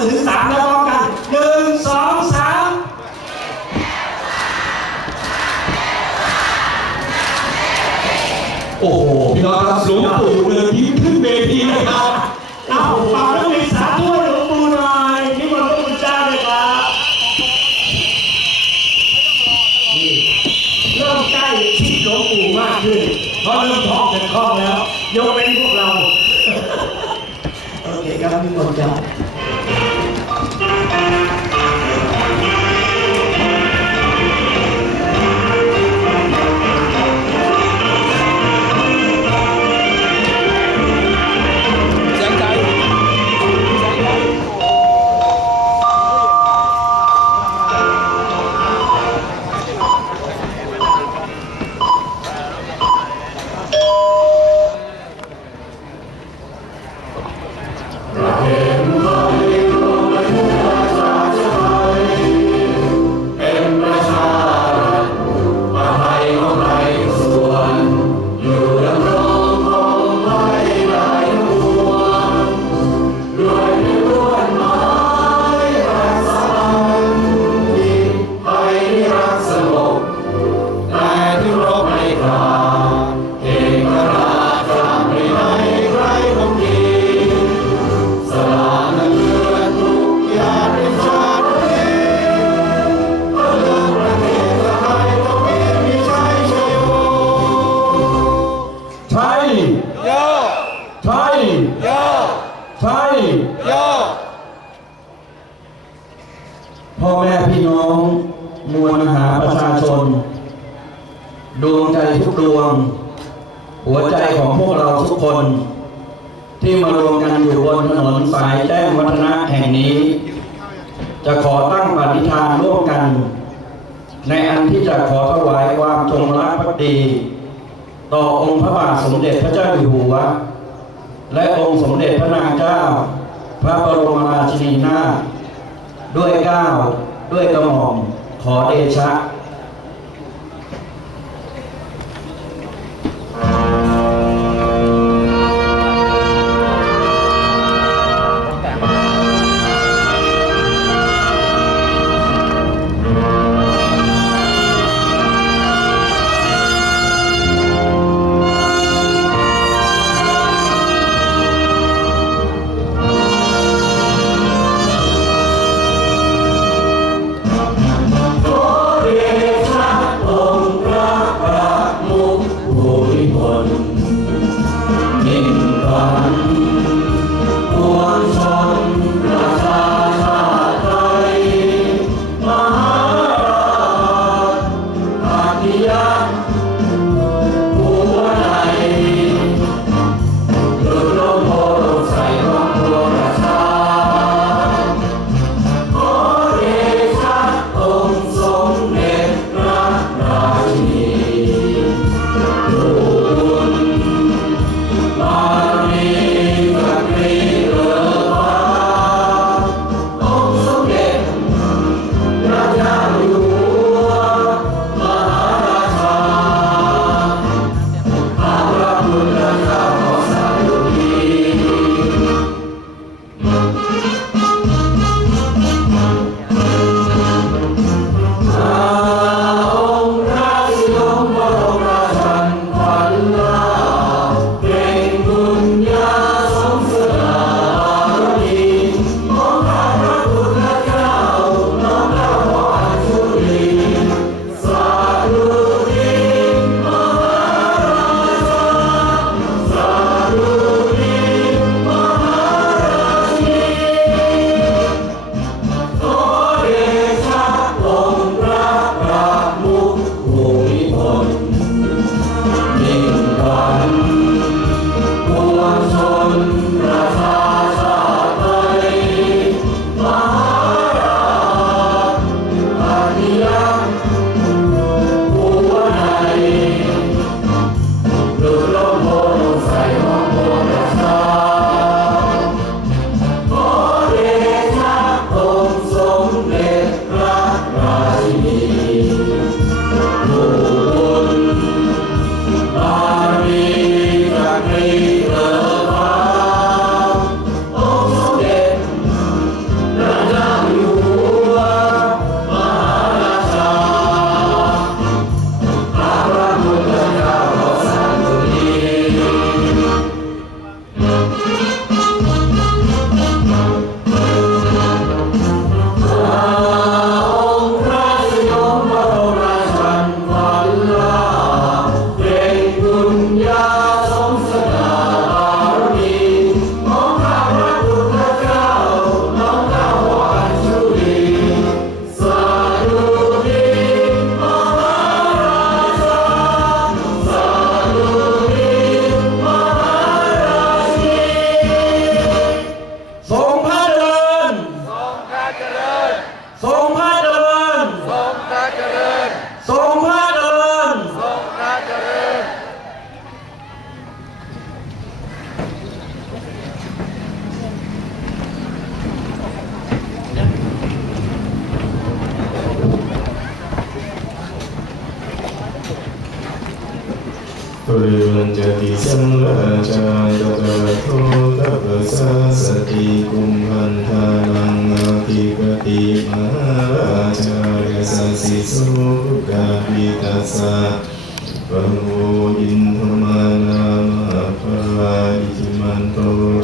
นึ่งถึงสามแล้วพร้อมกันหนึ่งสองสามโอ้โหพี่น้องครับหลวงปู่ ชน ดวงใจทุกดวง หัวใจของพวกเราทุกคน ที่มารวมกันอยู่บนถนนสายแจ้งวัฒนะแห่งนี้ จะขอตั้งปฏิฐานร่วมกัน ในอันที่จะขอถวายความจงรักภักดี ต่อองค์พระบาทสมเด็จพระเจ้าอยู่หัว และองค์สมเด็จพระนางเจ้า พระบรมราชินีนาถด้วยก้าวด้วยกระหม่อมขอเดชะ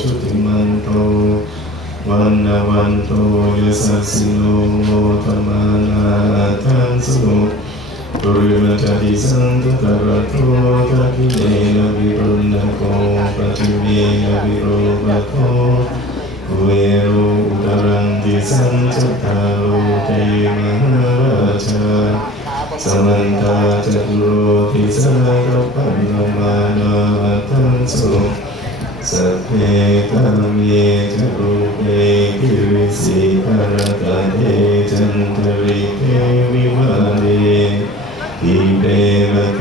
ชุติมันโตวันนาวันโตยสัสสิโนโมทมานาทันสุปุริมัจจติสังกตระโททักิเนนะวิรุณโกปัจจุเมนะวิโรปะโทกุเวโรอุตรังติสังจตาโลเกมหาราชาสมันตาจตุโรทิสารพันธมานาทังสุ สัพเพกามีจตุเปกิริสิภารตะเทจันทริเทวิมาเนอิเปรเท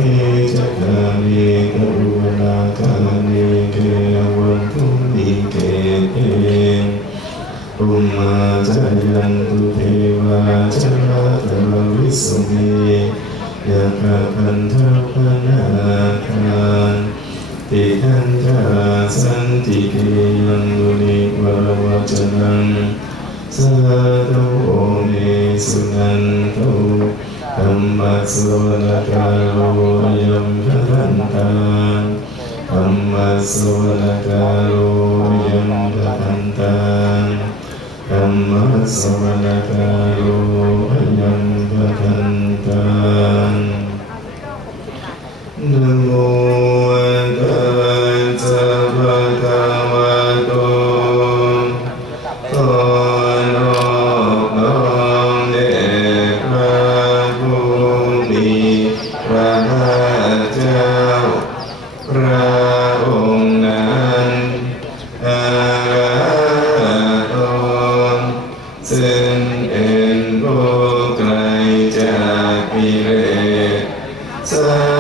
จักามีกรุณาคามีเกวันทุมิเกเตปุมาจายันตุเทวาจาราตระวิสุเมยะกะพันธปนาคานติทันทาสัน ติเกยังมุนิวรวัจนังสาธุโอเมสุนันโตธรรมะสวรกาโลยัมพรันตาธรรมะสวรกาโลยัมพรันตาธรรมะสวรกาโลยัมปะทัน สั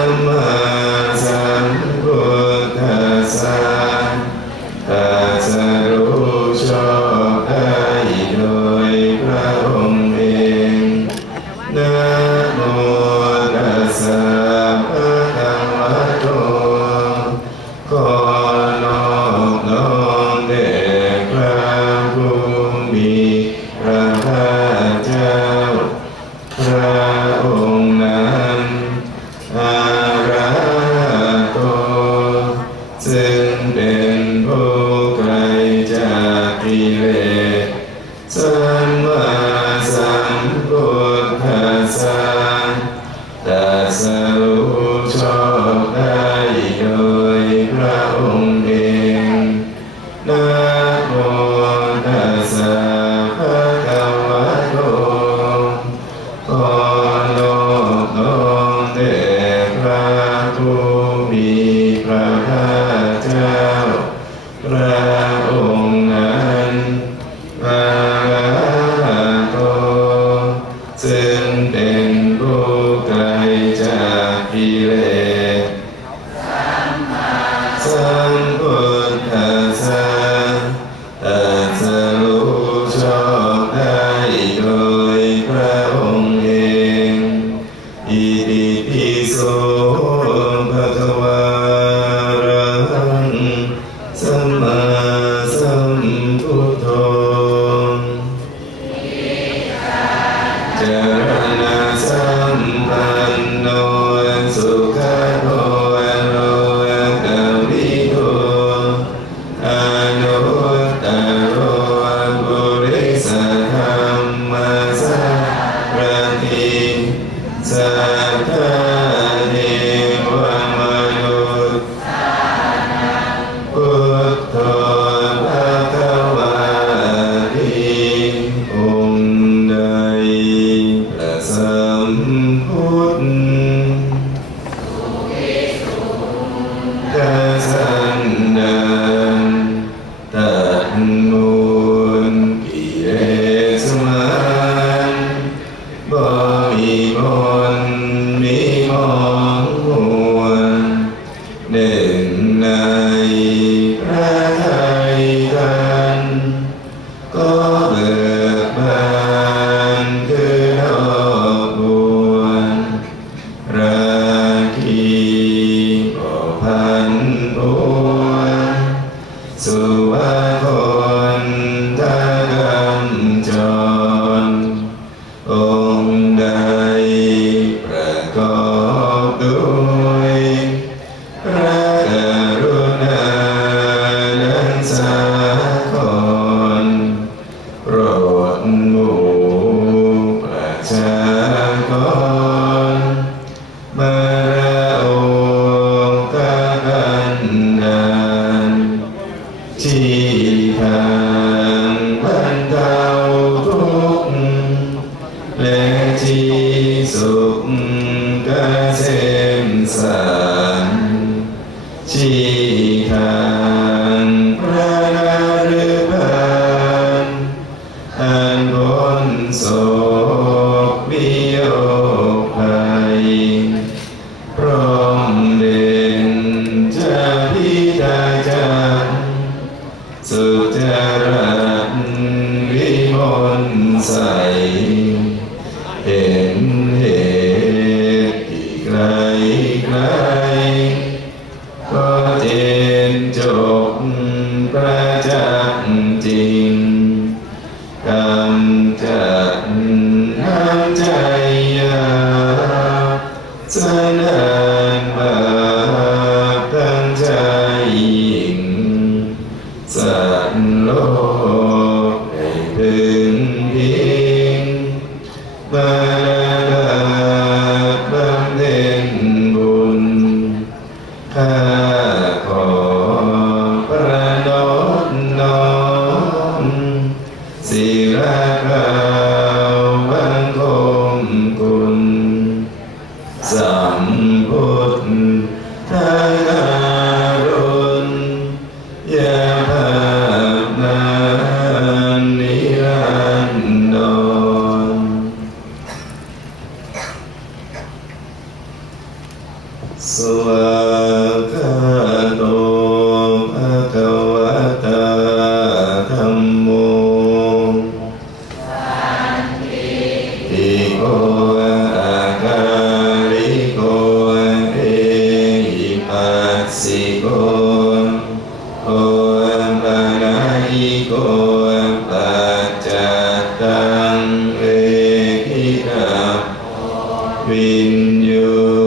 You.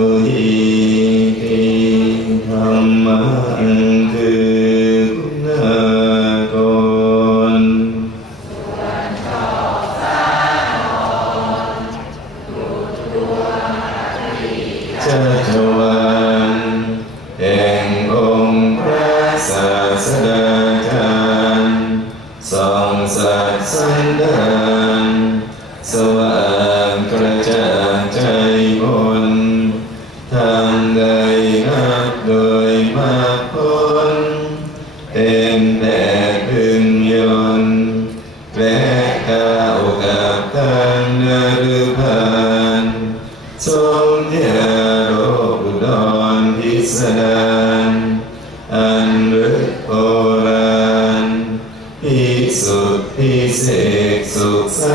ขใส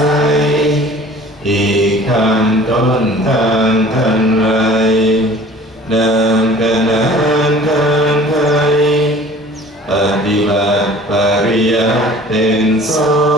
อีกทางต้นทางทันไรดังกนานทางไทยปฏิบัติปริยัติเป็นสอง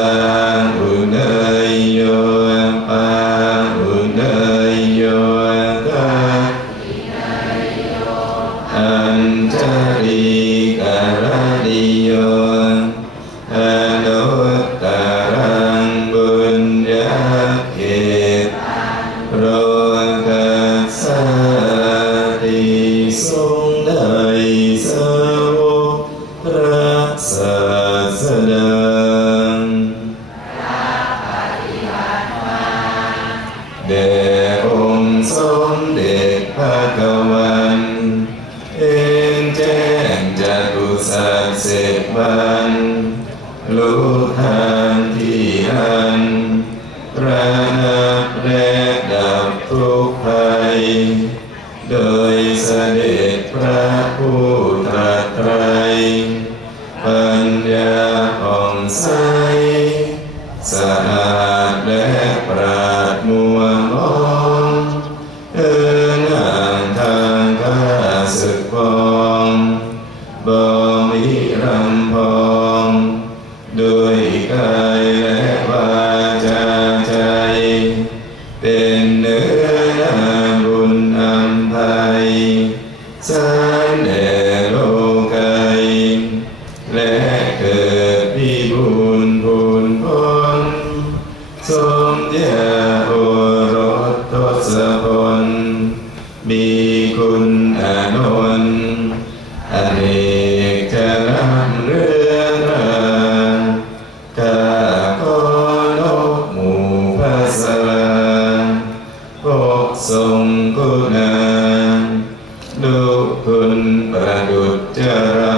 Amen. คุณาดูคุณประดุจจรา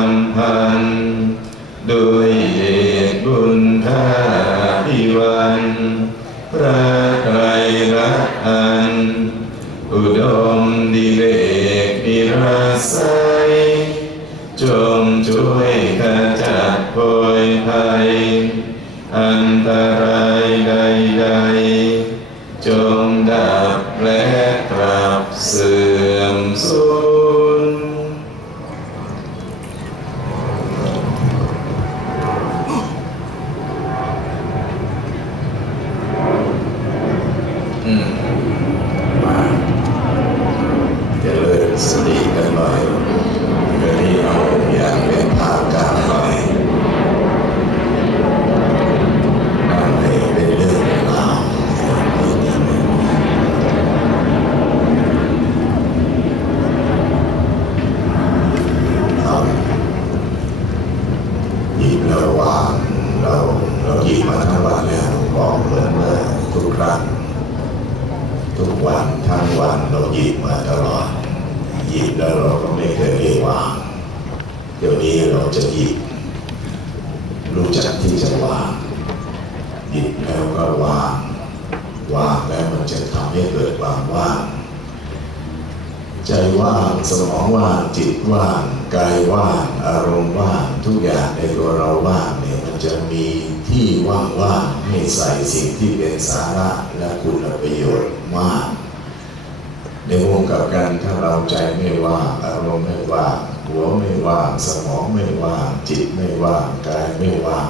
จิตไม่ว่างกายไม่ว่าง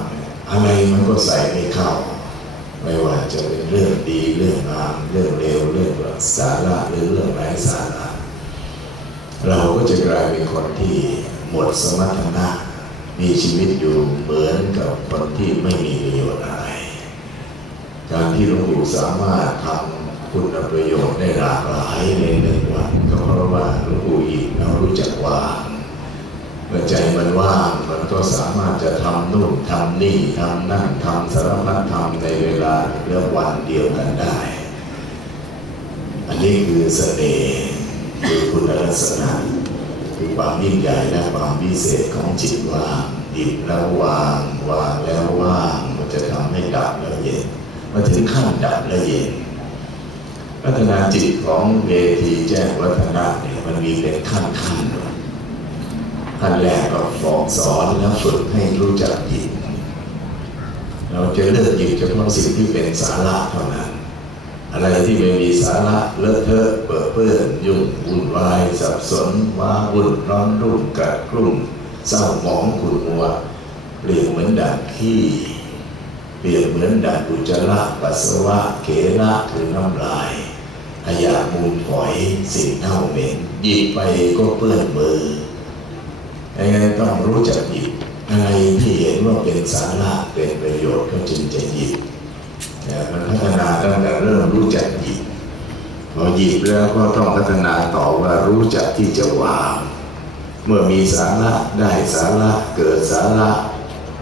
อะไรมันก็ใส่ไม่เข้า ไม่ว่าจะเป็นเรื่องดีเรื่องงามเรื่องเลวเรื่องสาระหรือเรื่องไร้สาระเราก็จะกลายเป็นคนที่หมดสมรรถนะมีชีวิตอยู่เหมือนกับคนที่ไม่มีประโยชน์อะไร การที่หลวงปู่สามารถทำคุณประโยชน์ได้หลากหลายในหนึ่งวันก็เพราะว่าหลวงปู่อีกเรารู้จักว่า เมื่อใจมันว่างมันก็สามารถจะทำนู่นทำนี่ทำนั่นทำสารพัดทำในเวลาและวันเดียวกันได้ อันนี้คือเสน่ห์คือคุณลักษณะคือความยิ่งใหญ่และความพิเศษของจิตว่างดิบแล้ววางวางแล้วว่างมันจะทำให้ดับแล้วเย็นมาถึงขั้นดับแล้วเย็นพัฒนาจิตของเวทีแจ้งวัฒนะเนี่ยมันมีเป็นขั้นขั้น ขั้นแรกก็ฟอกสอนแล้วฝึกให้รู้จักหยิบเราจะเลือกหยิบเฉพาะสิ่งที่เป็นสาระเท่านั้น อะไรที่ไม่มีสาระเลอะเทอะเปื้อเปื้อนยุ่งวุ่นวายสับสนว้าวุ่นร้อนรุ่มกัดกลุ่มเศร้าหมองขุ่นมัวเปรียบเหมือนด่านขี้เปรียบเหมือนด่านอุจจาระปัสสาวะเขละคือน้ำลายขยะมูลฝอยสิ่งเน่าเหม็นหยิบไปก็เปื้อนมือ ต้องรู้จักหยิบอะไรที่เห็นว่าเป็นสาระเป็นประโยชน์ก็จึงจะหยิบมันพัฒนาตั้งแต่เริ่มรู้จักหยิบพอหยิบแล้วก็ต้องพัฒนาต่อว่ารู้จักที่จะวาง เมื่อมีสาระได้สาระเกิดสาระ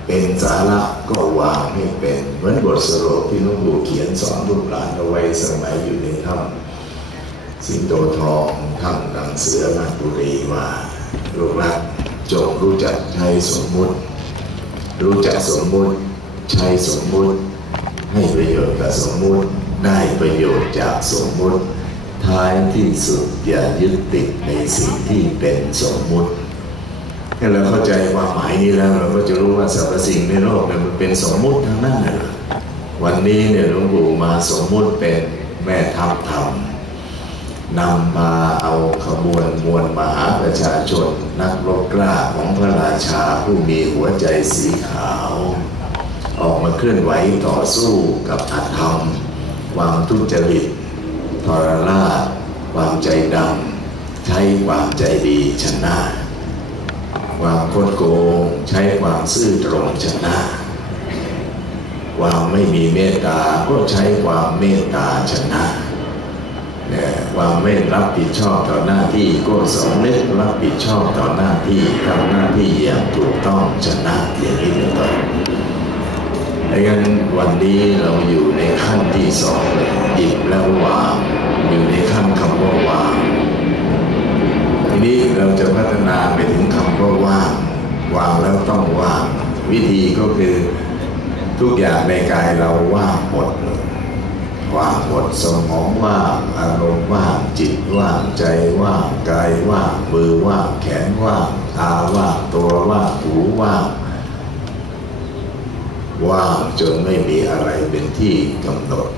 เป็นสาระก็วางให้เป็นเหมือนบทสรุปที่หลุงปู่เขียนสอนลูกหลานเอาไว้สมัยอยู่ในถ้ำสิงโตทองถ้ำกังเสือนาบุรีว่าลูกหลาน จงรู้จักใช้สมมุติ รู้จักสมมุติ ใช้สมมุติ ให้ประโยชน์กับสมมุติ ได้ประโยชน์จากสมมุติ ท้ายที่สุดอย่ายึดติดในสิ่งที่เป็นสมมุติถ้าเราเข้าใจความหมายนี้แล้วเราก็จะรู้ว่าสรรพสิ่งในโลกเนี่ยมันเป็นสมมุติทั้งนั้นเลยวันนี้เนี่ยหลวงปู่มาสมมุติเป็นแม่ทัพธรรม นำมาเอาขบวนมวลมหาประชาชน นักรบกล้าของพระราชาผู้มีหัวใจสีขาว ออกมาเคลื่อนไหวต่อสู้กับอาธรรม ความทุจริตทรราชความใจดำใช้ความใจดีชนะ ความคดโกงใช้ความซื่อตรงชนะความไม่มีเมตตาก็ใช้ความเมตตาชนะ ความไม่รับผิดชอบต่อหน้าที่ก็สำนึกรับผิดชอบต่อหน้าที่ทำหน้าที่อย่างถูกต้องชนะอย่างนี้เป็นต้นดังนั้นวันนี้เราอยู่ในขั้นที่สองเลยหยิบแล้ววางอยู่ในขั้นคำว่าวางทีนี้เราจะพัฒนาไปถึงคำว่าว่างวางแล้วต้องว่าง วิธีก็คือทุกอย่างในกายเราว่างหมดเลย ว่างหมดสมองว่างอารมณ์ว่างจิตว่างใจว่างกายว่างมือว่างแขนว่างตาว่างตัวว่างหูว่างว่างจนไม่มีอะไรเป็นที่กำหนด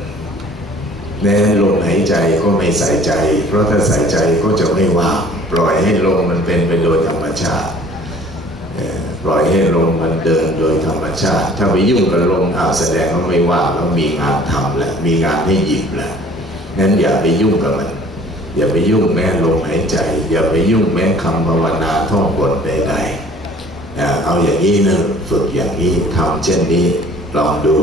แม้ลมหายใจก็ไม่ใส่ใจ เพราะถ้าใส่ใจก็จะไม่ว่าง ปล่อยให้ลมมันเป็นไปโดยธรรมชาติ ปล่อยให้ลมมันเดินโดยธรรมชาติ ถ้าไปยุ่งกับลมอาแสดงว่าไม่ว่างแล้วมีงานทำแล้วมีงานให้หยิบแล้วงั้นอย่าไปยุ่งกับมัน อย่าไปยุ่งแม้ลมหายใจ อย่าไปยุ่งแม้คำภาวนาท่องบทใดๆอ่าเอาอย่างนี้นะฝึกอย่างนี้ทำเช่นนี้ลองดู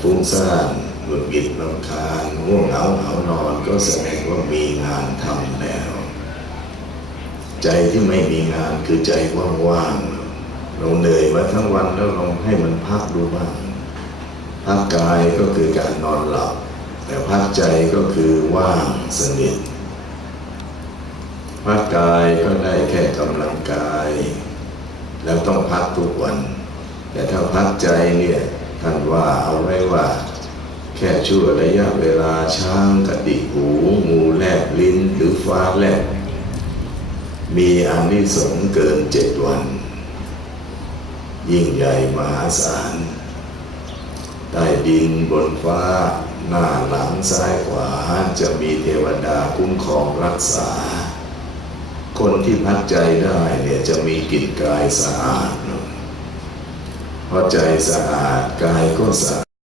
ฟุ้งซ่านหงุดหงิดรำคาญง่วงเหงาเหานอนก็แสดงว่ามีงานทำแล้ว ใจที่ไม่มีงานคือใจว่างๆเราเหนื่อยมาทั้งวันแล้วลองให้มันพักดูบ้างพักกายก็คือการนอนหลับ แต่พักใจก็คือว่างสนิทพักกายก็ได้แค่กำลังกาย แล้วต้องพักทุกวัน แต่ถ้าพักใจเนี่ย ท่านว่าเอาไว้ว่า แค่ชั่วระยะเวลาช้างกระดิหูงูแลบลิ้นหรือฟ้าแลบมีอานิสงส์เกินเจ็ดวัน ยิ่งใหญ่มหาศาลใต้ดินบนฟ้า หน้าหลังซ้ายขวาจะมีเทวดาคุ้มครองรักษา คนที่พักใจได้เนี่ยจะมีกิจกายสะอาด เพราะใจสะอาดกายก็สะอาด